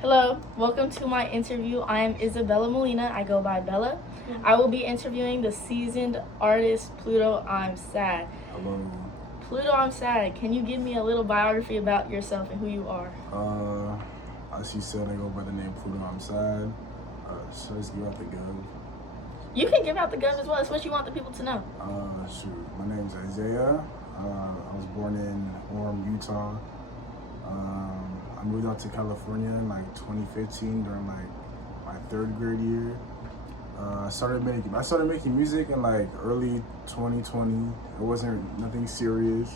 Hello, welcome to my interview. I am Isabella Molina. I go by Bella. I will be interviewing the seasoned artist Pluto I'm Sad. Hello. Pluto I'm Sad, can you give me a little biography about yourself and who you are? As you said, I go by the name Pluto. I'm sad. So let's give out the gov. You can give out the gov as well. It's what you want the people to know. Shoot. My name's Isaiah. I was born in Orem, Utah. I moved out to California in like 2015 during like my third grade year. I started making music in like early 2020. It wasn't nothing serious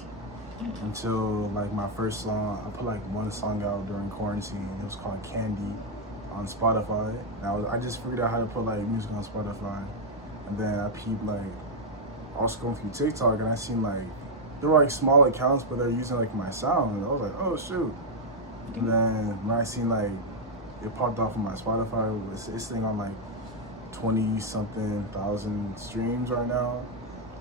until like my first song. I put like one song out during quarantine. It was called Candy on Spotify. And I just figured out how to put like music on Spotify, and then I peeped like I was going through TikTok and I seen like they were like small accounts, but they're using like my sound, and I was like, oh shoot. And then when I seen like it popped off on my Spotify, it's thing on like 20 something thousand streams right now.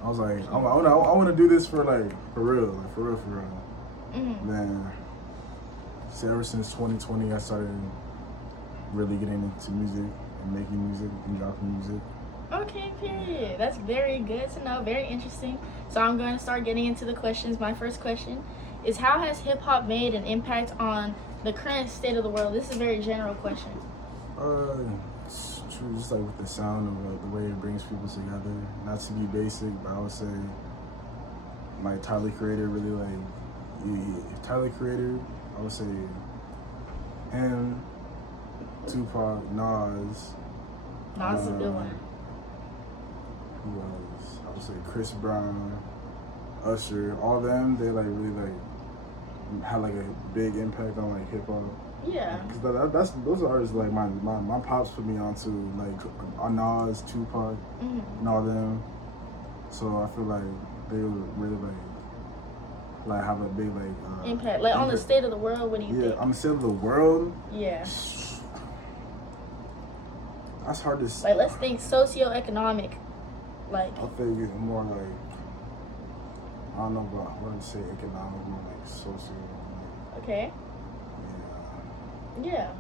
I was like, I want to do this for real, like for real. Then, so ever since 2020, I started really getting into music and making music and dropping music. Okay, period. That's very good to know. Very interesting. So I'm going to start getting into the questions. My first question is, how has hip hop made an impact on the current state of the world? This is a very general question. It's true, just like with the sound of the way it brings people together. Not to be basic, but I would say like Tyler Creator really Tyler Creator, I would say him, Tupac, Nas. Nas is a good one. Who else? I would say Chris Brown, Usher, all them. They like really like had like a big impact on like hip hop. Yeah. Because those artists like my pops put me onto like on Nas, Tupac, and all them. So I feel like they would really like have a big like impact. Like on the state of the world, what do you think? Yeah, on the state of the world. Yeah. That's hard to say. Like let's think socioeconomic. Like I think it's more like I don't know about I wouldn't say economic, more like social. Okay. Yeah,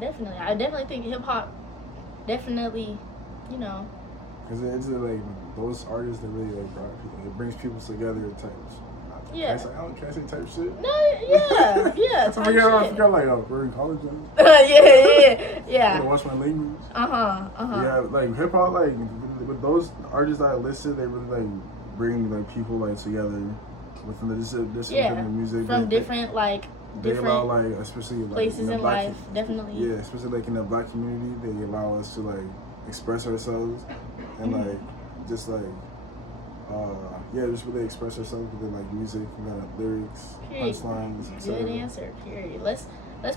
definitely. I definitely think hip hop, definitely, you know. Because it's like those artists that really like brought people, it brings people together type. Yeah. Can I say type shit? No, yeah. I forgot like we're in college. Yeah. I gotta watch my language. Uh-huh. Yeah, like hip hop, like with those artists that I listed, they really like bring like people like together within this music from different like. They allow like especially like places in life, definitely. Yeah, especially like in the black community, they allow us to like express ourselves and like just like just really express ourselves with like music, lyrics, punchlines. Good answer. Period. Let's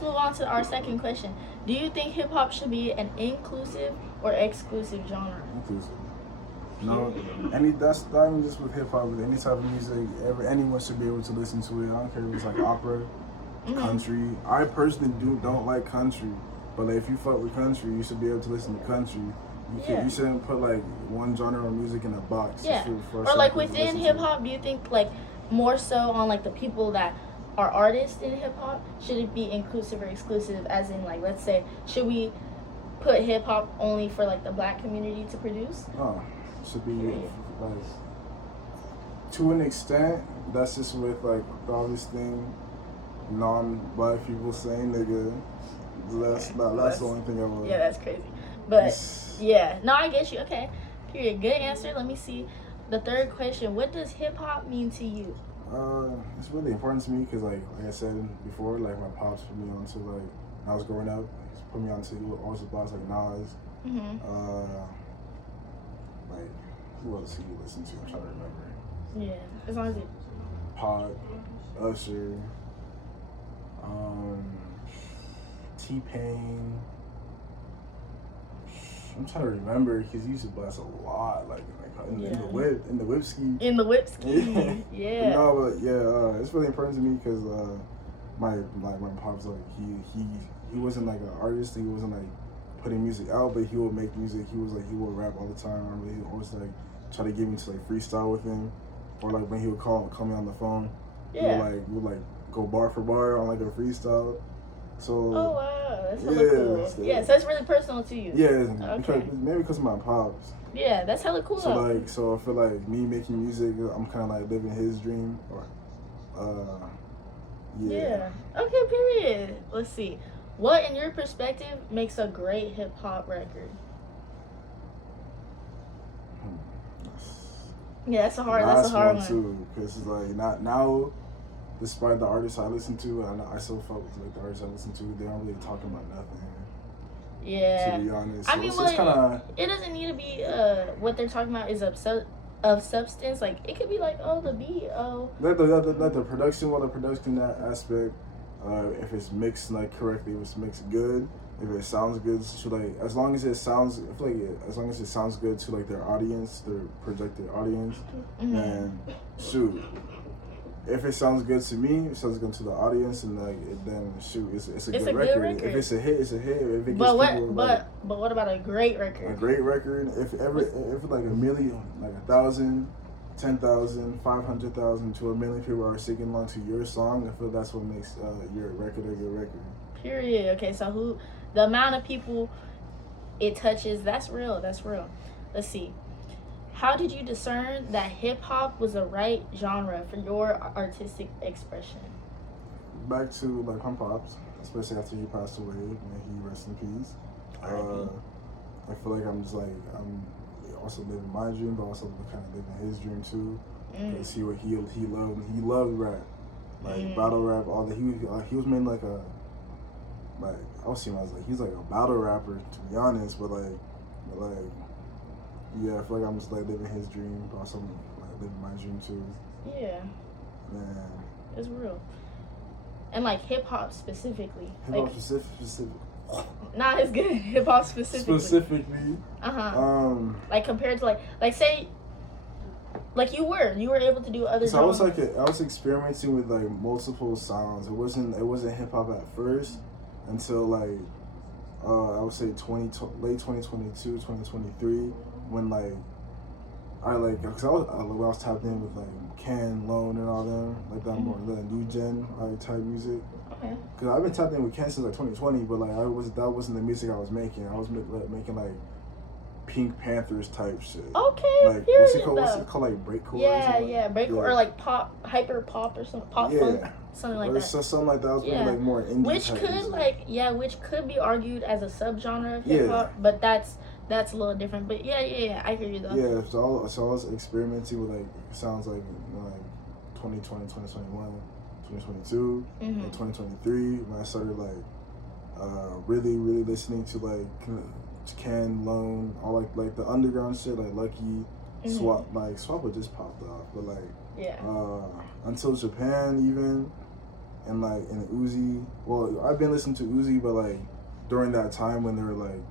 move on to our second question. Do you think hip hop should be an inclusive or exclusive genre? Inclusive. No, that's not even just with hip hop. With any type of music, anyone should be able to listen to it. I don't care if it's like opera, country. I personally don't like country, but like if you fuck with country, you should be able to listen to country. You shouldn't put like one genre of music in a box. Yeah. Or like within hip hop, do you think like more so on like the people that are artists in hip hop, should it be inclusive or exclusive? As in like, let's say, should we put hip hop only for like the black community to produce? No, should be like to an extent. That's just with like the obvious thing. Non-black people saying nigga. That's the only thing I would. Yeah, that's crazy. But yeah, no, I get you. Okay, period. Good answer. Let me see. The third question: what does hip hop mean to you? It's really important to me because like I said before, like my pops put me onto like when I was growing up, put me onto all the bars like Nas. Like who else do you listen to? I'm trying to remember. Yeah, as long as it. Pac, Usher. T-Pain. I'm trying to remember because he used to blast a lot, like in the whip ski. In the whip ski, yeah. No, but yeah, it's really important to me because my pops like he wasn't like an artist. He wasn't like putting music out, but he would make music. He would rap all the time. I remember he would always like try to get me to like freestyle with him, or like when he would call me on the phone. Yeah. We would go bar for bar on like a freestyle. So oh wow. Oh, that's Yeah, hella cool. that's Yeah, so it's really personal to you. Yeah, Okay. maybe because of my pops. Yeah, that's hella cool. So like, so I feel like me making music, I'm kind of like living his dream. Or, yeah. Okay, period. Let's see. What, in your perspective, makes a great hip hop record? Yeah, that's a hard one. Too, because it's like not now. Despite the artists I listen to, I still fuck with like the artists I listen to. They don't really talking about nothing. Yeah. To be honest, I so mean, it's kinda, it doesn't need to be what they're talking about is of substance. Like it could be like, oh, the beat, oh. Let the production, that aspect. If it's mixed like correctly, if it's mixed good, if it sounds good to like, as long as it sounds, I feel like as long as it sounds good to like their audience, their projected audience, then shoot. If it sounds good to me, it sounds good to the audience, and like then shoot, it's a good record. If it's a hit, it's a hit. If it gets but what about a great record? A great record. If like a million, like 1,000, 10,000, 500,000 to 1,000,000 people are singing along to your song, I feel that's what makes your record a good record. Period. Okay, so the amount of people it touches, that's real. That's real. Let's see. How did you discern that hip hop was the right genre for your artistic expression? Back to like my pops, especially after he passed away, may he rest in peace. I feel like I'm also living my dream, but also kind of living his dream too. Cause he loved rap, like battle rap, all that. He was made like a, like I was seeing him as like he's like a battle rapper to be honest, but yeah, I feel like I'm just like living his dream, but also like living my dream too. Yeah. Man. It's real. And like hip hop specifically. Specific. Not as good. Hip hop specifically. Like compared to like say, like you were able to do other. So genres. I was experimenting with like multiple sounds. It wasn't hip hop at first until like I would say late 2022, 2023. When like I like, cause I was tapped in with like Ken, Lone, and all them, like that more the new gen like type music. Okay. Cause I've been tapped in with Ken since like 2020, but like that wasn't the music I was making. I was making like Pink Panthers type shit. Okay. Like what's it called? Like breakcore. Yeah, breakcore or like pop, hyper pop or something, pop funk, something like that. Something like that. I was making like more indie. Which could be argued as a subgenre of hip hop, but that's a little different. But yeah, I hear you though. Yeah, so I was experimenting with like sounds like 2020, 2021, 2022, and 2023 when I started like really listening to like Ken, Lone, all like the underground shit like Lucky, Swap. Like Swap had just popped off, but like Until Japan even, and Uzi. Well, I've been listening to Uzi, but like during that time when they were like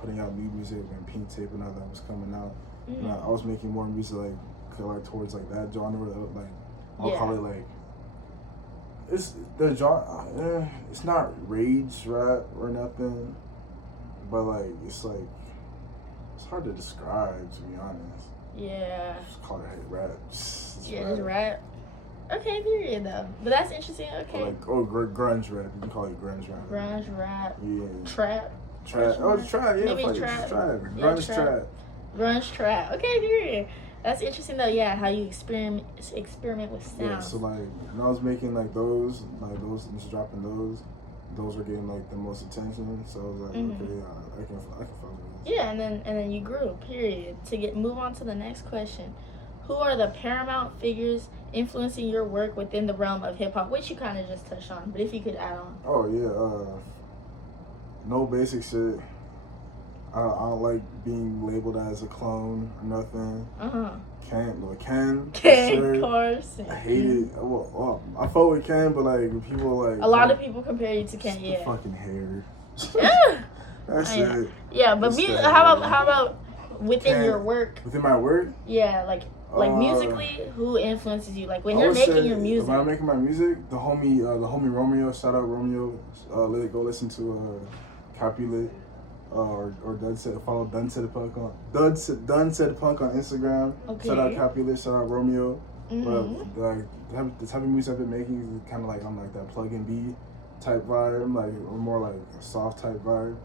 putting out new music and Pink Tape and all that was coming out, and I was making more music like towards like that genre. Like I'll call it like it's the genre. It's not rage rap or nothing, but like it's hard to describe, to be honest. Yeah. Just call it rap. Just rap. Okay, period though. But that's interesting. Okay. Grunge rap. You can call it grunge rap. Grunge rap. Yeah. Trap. Oh, it's trap. Yeah, maybe trap. Grunge trap. Grunge trap. Okay, period. That's interesting though. Yeah, how you experiment with sound. Yeah. So like when I was making those, just dropping those were getting like the most attention. So I was like, okay, I can fuck with this. Yeah, and then you grew. Period. Move on to the next question. Who are the paramount figures influencing your work within the realm of hip hop, which you kind of just touched on, but if you could add on. Oh yeah, no basic shit. I don't like being labeled as a clone or nothing. Ken, of course. I hate it. Well, I fuck with Ken, but like people like a lot of people compare you to Ken. The fucking hair. Yeah. That's it. Yeah, but how about within your work? Within my work? Yeah, like musically, who influences you? Like when you're making your music. When I'm making my music, the homie Romeo, shout out Romeo. Go listen to Capulet. Or follow Done Said Punk on Done Said Punk on Instagram. Okay. Shout out Capulet, shout out Romeo. But like the type of music I've been making is kind of like I'm like that plug and B type vibe, like or more like a soft type vibe.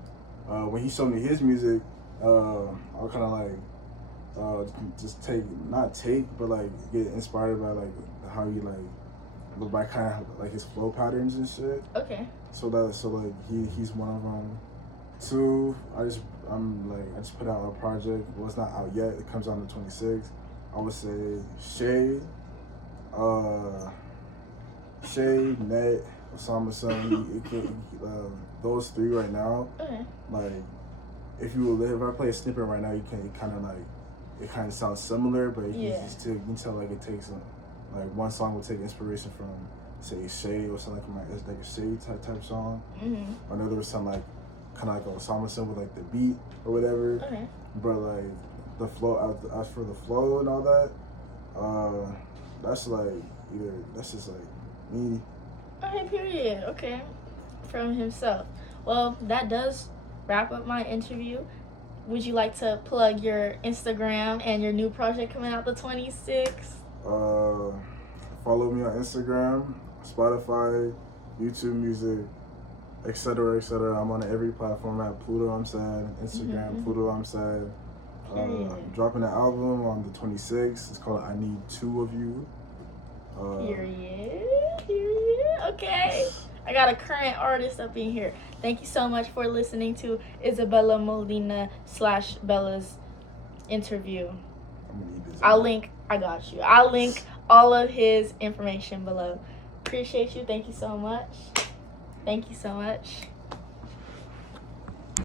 When he showed me his music, I was kind of like just but like get inspired by like how he like by kind of like his flow patterns and shit. Okay. So like he's one of them. Two, I just put out a project. Well, it's not out yet. It comes out on the 26th. I would say Shay, Net, Osama Sun. Those three right now. Okay. Like, if I play a snippet right now, it kind of sounds similar, but you can tell like it takes like one song will take inspiration from say Shay or something like a Shay type song. Mm-hmm. Another was something like kind of like Osama Sun with like the beat or whatever. Okay. But like the flow, as for the flow and all that, that's just like me. Okay, period. Okay. From himself. Well, that does wrap up my interview. Would you like to plug your Instagram and your new project coming out the 26th? Follow me on Instagram, Spotify, YouTube Music, etc., etc. I'm on every platform at Pluto. I'm saying Instagram, Pluto. I'm saying. Dropping an album on the 26th. It's called I Need Two of You. Period. Okay. I got a current artist up in here. Thank you so much for listening to Isabella Molina / Bella's interview. I'll link all of his information below. Appreciate you. Thank you so much.